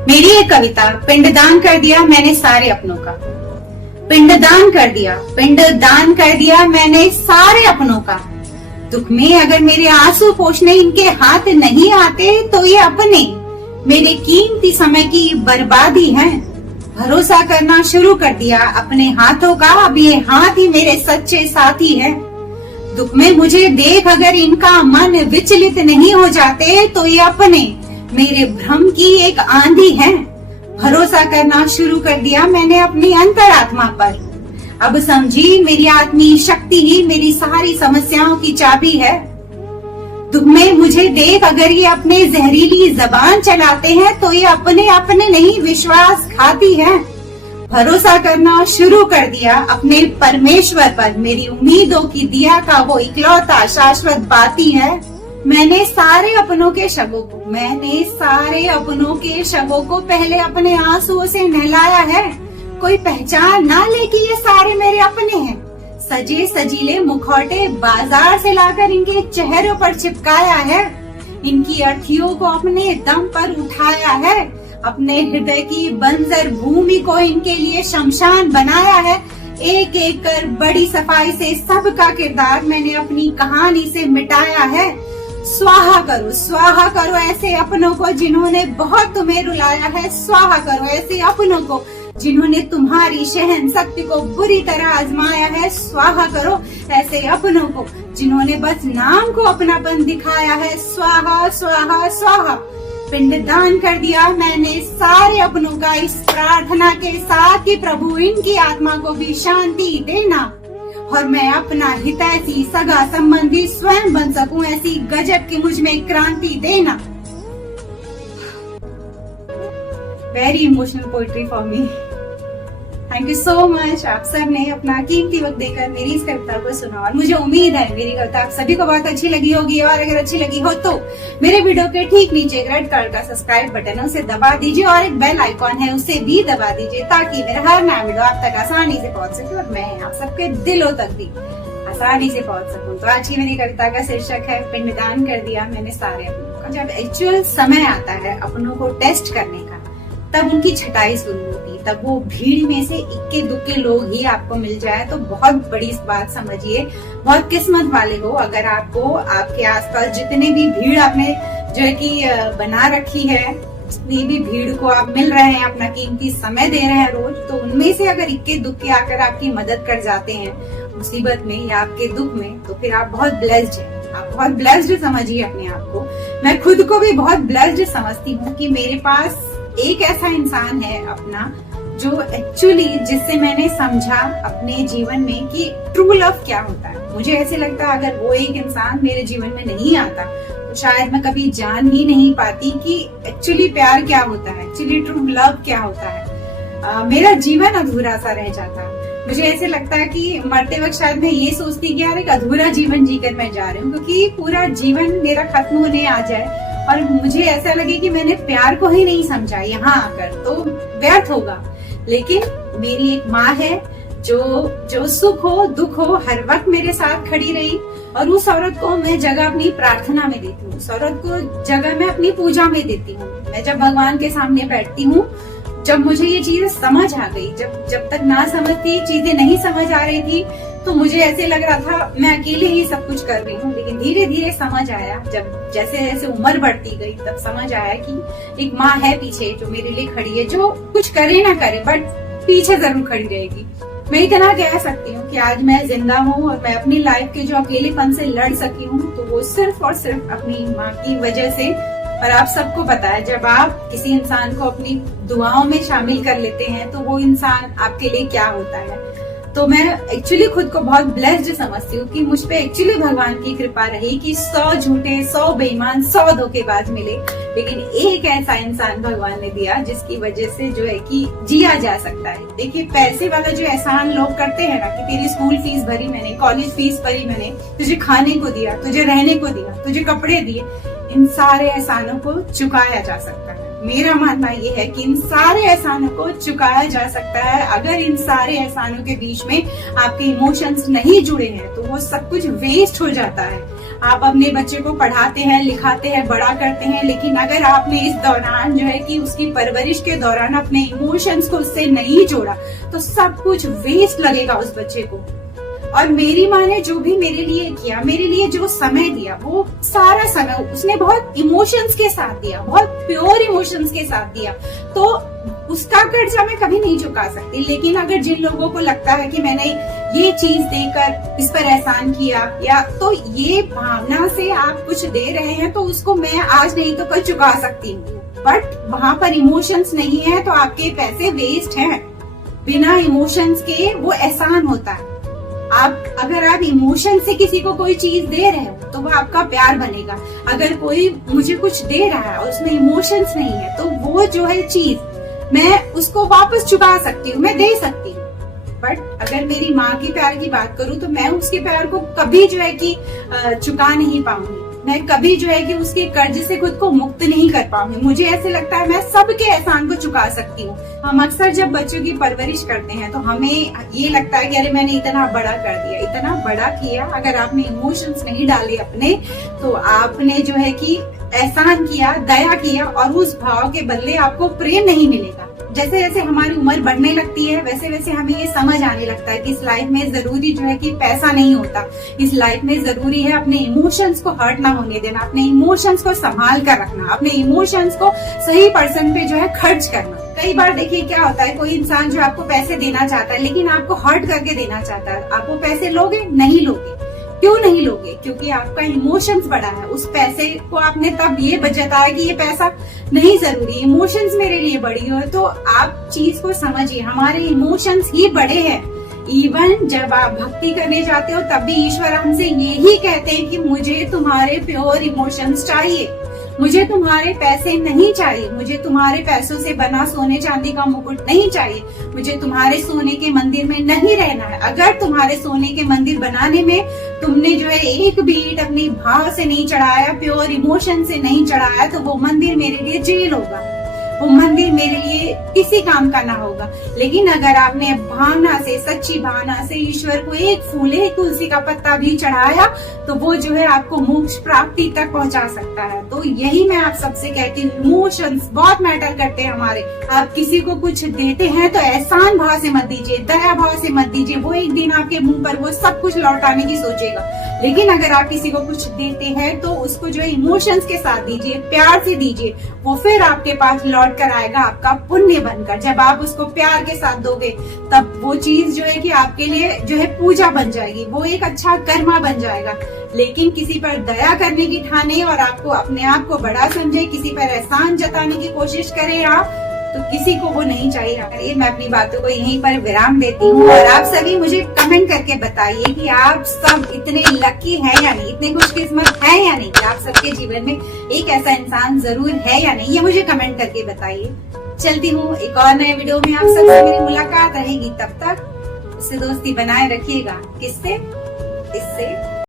मेरी एक कविता, पिंडदान कर दिया मैंने सारे अपनों का। पिंडदान कर दिया, पिंडदान कर दिया मैंने सारे अपनों का। दुख में अगर मेरे आंसू पोंछने इनके हाथ नहीं आते तो ये अपने मेरे कीमती समय की बर्बादी है। भरोसा करना शुरू कर दिया अपने हाथों का, अब ये हाथ ही मेरे सच्चे साथी है। दुख में मुझे देख अगर इनका मन विचलित नहीं हो जाते तो ये अपने मेरे भ्रम की एक आंधी है। भरोसा करना शुरू कर दिया मैंने अपनी अंतरात्मा पर, अब समझी मेरी आत्मीय शक्ति ही मेरी सारी समस्याओं की चाबी है। दुख में मुझे देख अगर ये अपने जहरीली जबान चलाते हैं तो ये अपने अपने नहीं विश्वासघाती है। भरोसा करना शुरू कर दिया अपने परमेश्वर पर, मेरी उम्मीदों की दिया का वो इकलौता शाश्वत बाती है। मैंने सारे अपनों के शवों को पहले अपने आंसुओं से नहलाया है। कोई पहचान ना ले कि ये सारे मेरे अपने हैं। सजे सजीले मुखौटे बाजार से लाकर इनके चेहरों पर चिपकाया है। इनकी अर्थियों को अपने दम पर उठाया है। अपने हृदय की बंजर भूमि को इनके लिए शमशान बनाया है। एक एक कर बड़ी सफाई से सबका किरदार मैंने अपनी कहानी से मिटाया है। स्वाहा करो ऐसे अपनों को जिन्होंने बहुत तुम्हें रुलाया है। स्वाहा करो ऐसे अपनों को जिन्होंने तुम्हारी सहन शक्ति को बुरी तरह आजमाया है। स्वाहा करो ऐसे अपनों को जिन्होंने बस नाम को अपनापन दिखाया है। स्वाहा स्वाहा स्वाहा। पिंडदान कर दिया मैंने सारे अपनों का, इस प्रार्थना के साथ कि प्रभु इनकी आत्मा को भी शांति देना और मैं अपना हितैषी सगा संबंधी स्वयं बन सकूं, ऐसी गजब की मुझ में क्रांति देना। Very emotional poetry for me. Thank you so much. आप सब ने अपना कीमती वक्त देकर मेरी इस कविता को सुना और मुझे उम्मीद है मेरी कविता आप सभी को बहुत अच्छी लगी होगी। और अगर अच्छी लगी हो तो मेरे वीडियो के ठीक नीचे रेड कलर का सब्सक्राइब बटन है उसे दबा दीजिए और एक बेल आइकॉन है उसे भी दबा दीजिए ताकि मेरा हर नया वीडियो आप तक आसानी से पहुंच सके और मैं आप सबके दिलों तक भी आसानी से पहुंच सकूं। तो आज की मेरी कविता का शीर्षक है पिंडदान कर दिया मैंने सारे अपनों का। जब एक्चुअल समय आता है अपनों को टेस्ट करने का, तब उनकी छटाई शुरू होती है। तब वो भीड़ में से इक्के दुक्के लोग ही आपको मिल जाए तो बहुत बड़ी बात समझिए, बहुत किस्मत वाले हो अगर आपको आपके आसपास जितने भी भीड़ आपने जो है कि बना रखी है, जितनी भी भीड़ को आप मिल रहे हैं, अपना कीमती समय दे रहे हैं रोज, तो उनमें से अगर इक्के दुक्के आकर आपकी मदद कर जाते हैं मुसीबत में या आपके दुख में, तो फिर आप बहुत ब्लेस्ड हैं। आप बहुत ब्लेस्ड समझिए अपने आप को। मैं खुद को भी बहुत ब्लेस्ड समझती हूँ कि मेरे पास एक ऐसा इंसान है अपना जो एक्चुअली जिससे मैंने समझा अपने जीवन में कि ट्रू लव क्या होता है। मुझे ऐसे लगता है अगर वो एक इंसान मेरे जीवन में नहीं आता तो शायद मैं कभी जान ही नहीं पाती कि एक्चुअली प्यार क्या होता है, एक्चुअली ट्रू लव क्या होता है। मेरा जीवन अधूरा सा रह जाता। मुझे ऐसे लगता है कि मरते वक्त शायद मैं ये सोचती कि यार एक अधूरा जीवन जीकर मैं जा रही हूँ, क्योंकि पूरा जीवन मेरा खत्म होने आ जाए और मुझे ऐसा लगे कि मैंने प्यार को ही नहीं समझा यहाँ आकर तो व्यर्थ होगा। लेकिन मेरी एक माँ है जो सुख हो दुख हो हर वक्त मेरे साथ खड़ी रही और उस औरत को मैं जगह अपनी प्रार्थना में देती हूँ, उस औरत को जगह मैं अपनी पूजा में देती हूँ। मैं जब भगवान के सामने बैठती हूँ, जब मुझे ये चीजें समझ आ गई, जब तक ना समझती चीजें नहीं समझ आ रही थी तो मुझे ऐसे लग रहा था मैं अकेले ही सब कुछ कर रही हूँ। लेकिन धीरे धीरे समझ आया, जब जैसे जैसे उम्र बढ़ती गई तब समझ आया कि एक माँ है पीछे जो मेरे लिए खड़ी है, जो कुछ करे ना करे बट पीछे जरूर खड़ी रहेगी। मैं इतना कह सकती हूँ कि आज मैं जिंदा हूँ और मैं अपनी लाइफ के जो अकेलेपन से लड़ सकी हूँ तो वो सिर्फ और सिर्फ अपनी माँ की वजह से। और आप सबको पता है जब आप किसी इंसान को अपनी दुआओं में शामिल कर लेते हैं तो वो इंसान आपके लिए क्या होता है। तो मैं एक्चुअली खुद को बहुत ब्लेस्ड समझती हूँ कि मुझ पे एक्चुअली भगवान की कृपा रही कि 100 झूठे 100 बेईमान 100 धोखेबाज मिले, लेकिन एक ऐसा इंसान भगवान ने दिया जिसकी वजह से जो है कि जिया जा सकता है। देखिए पैसे वाला जो एहसान लोग करते हैं ना कि तेरी स्कूल फीस भरी मैंने, कॉलेज फीस भरी मैंने, तुझे खाने को दिया, तुझे रहने को दिया, तुझे कपड़े दिए, इन सारे एहसानों को चुकाया जा सकता है। मेरा मानना ये है कि इन सारे एहसानों को चुकाया जा सकता है अगर इन सारे एहसानों के बीच में आपके इमोशंस नहीं जुड़े हैं तो वो सब कुछ वेस्ट हो जाता है। आप अपने बच्चे को पढ़ाते हैं, लिखाते हैं, बड़ा करते हैं, लेकिन अगर आपने इस दौरान जो है कि उसकी परवरिश के दौरान अपने इमोशंस को उससे नहीं जोड़ा तो सब कुछ वेस्ट लगेगा उस बच्चे को। और मेरी माँ ने जो भी मेरे लिए किया, मेरे लिए जो समय दिया, वो सारा समय उसने बहुत इमोशंस के साथ दिया, बहुत प्योर इमोशंस के साथ दिया, तो उसका कर्जा मैं कभी नहीं चुका सकती। लेकिन अगर जिन लोगों को लगता है कि मैंने ये चीज देकर इस पर एहसान किया, या तो ये भावना से आप कुछ दे रहे हैं तो उसको मैं आज नहीं तो कल चुका सकती हूँ, बट वहाँ पर इमोशंस नहीं है तो आपके पैसे वेस्ट हैं। बिना इमोशंस के वो एहसान होता है। अगर आप इमोशन से किसी को कोई चीज दे रहे हो तो वो आपका प्यार बनेगा। अगर कोई मुझे कुछ दे रहा है और उसमें इमोशंस नहीं है तो वो जो है चीज मैं उसको वापस चुका सकती हूँ, मैं दे सकती हूँ। बट अगर मेरी माँ के प्यार की बात करूँ तो मैं उसके प्यार को कभी जो है कि चुका नहीं पाऊंगी। मैं कभी जो है कि उसके कर्ज से खुद को मुक्त नहीं कर पाऊंगी। मुझे ऐसे लगता है मैं सबके एहसान को चुका सकती हूँ। हम अक्सर जब बच्चों की परवरिश करते हैं तो हमें ये लगता है कि अरे मैंने इतना बड़ा कर दिया, इतना बड़ा किया। अगर आपने इमोशंस नहीं डाले अपने तो आपने जो है कि एहसान किया, दया किया, और उस भाव के बदले आपको प्रेम नहीं मिलेगा। जैसे जैसे हमारी उम्र बढ़ने लगती है वैसे वैसे हमें ये समझ आने लगता है कि इस लाइफ में जरूरी जो है कि पैसा नहीं होता। इस लाइफ में जरूरी है अपने इमोशंस को हर्ट ना होने देना, अपने इमोशंस को संभाल कर रखना, अपने इमोशंस को सही पर्सन पे जो है खर्च करना। कई बार देखिए क्या होता है, कोई इंसान जो आपको पैसे देना चाहता है लेकिन आपको हर्ट करके देना चाहता है, आप वो पैसे लोगे? नहीं लोगे। क्यों नहीं लोगे? क्योंकि आपका इमोशंस बड़ा है। उस पैसे को आपने तब ये बताया कि ये पैसा नहीं जरूरी, इमोशंस मेरे लिए बड़ी हो। तो आप चीज को समझिए, हमारे इमोशंस ही बड़े हैं। इवन जब आप भक्ति करने जाते हो तब भी ईश्वर हमसे यही कहते हैं कि मुझे तुम्हारे प्योर इमोशंस चाहिए, मुझे तुम्हारे पैसे नहीं चाहिए, मुझे तुम्हारे पैसों से बना सोने चांदी का मुकुट नहीं चाहिए, मुझे तुम्हारे सोने के मंदिर में नहीं रहना है। अगर तुम्हारे सोने के मंदिर बनाने में तुमने जो है एक भी ईंट अपनी भाव से नहीं चढ़ाया, प्योर इमोशन से नहीं चढ़ाया, तो वो मंदिर मेरे लिए जेल होगा, वो मंदिर मेरे लिए किसी काम का ना होगा। लेकिन अगर आपने भावना से, सच्ची भावना से ईश्वर को एक फूल, एक तुलसी का पत्ता भी चढ़ाया तो वो जो है आपको मोक्ष प्राप्ति तक पहुंचा सकता है। तो यही मैं आप सबसे कहती हूँ, इमोशंस बहुत मैटर करते हैं हमारे। आप किसी को कुछ देते हैं तो एहसान भाव से मत दीजिए, दया भाव से मत दीजिए। वो एक दिन आपके मुंह पर वो सब कुछ लौटाने की सोचेगा। लेकिन अगर आप किसी को कुछ देते हैं तो उसको जो है इमोशंस के साथ दीजिए, प्यार से दीजिए, वो फिर आपके पास लौट कर आएगा आपका पुण्य बनकर। जब आप उसको प्यार के साथ दोगे तब वो चीज जो है कि आपके लिए जो है पूजा बन जाएगी, वो एक अच्छा कर्मा बन जाएगा। लेकिन किसी पर दया करने की ठाने और आपको अपने आप को बड़ा समझे, किसी पर एहसान जताने की कोशिश करें आप, तो किसी को वो नहीं चाहिए। मैं अपनी बातों को यहीं पर विराम देती हूँ और आप सभी मुझे कमेंट करके बताइए कि आप सब इतने लकी हैं या नहीं, इतने खुशकिस्मत हैं या नहीं, कि आप सबके जीवन में एक ऐसा इंसान जरूर है या नहीं, ये मुझे कमेंट करके बताइए। चलती हूँ, एक और नए वीडियो में आप सबसे मेरी मुलाकात रहेगी। तब तक इससे दोस्ती बनाए रखिएगा। किससे? इससे।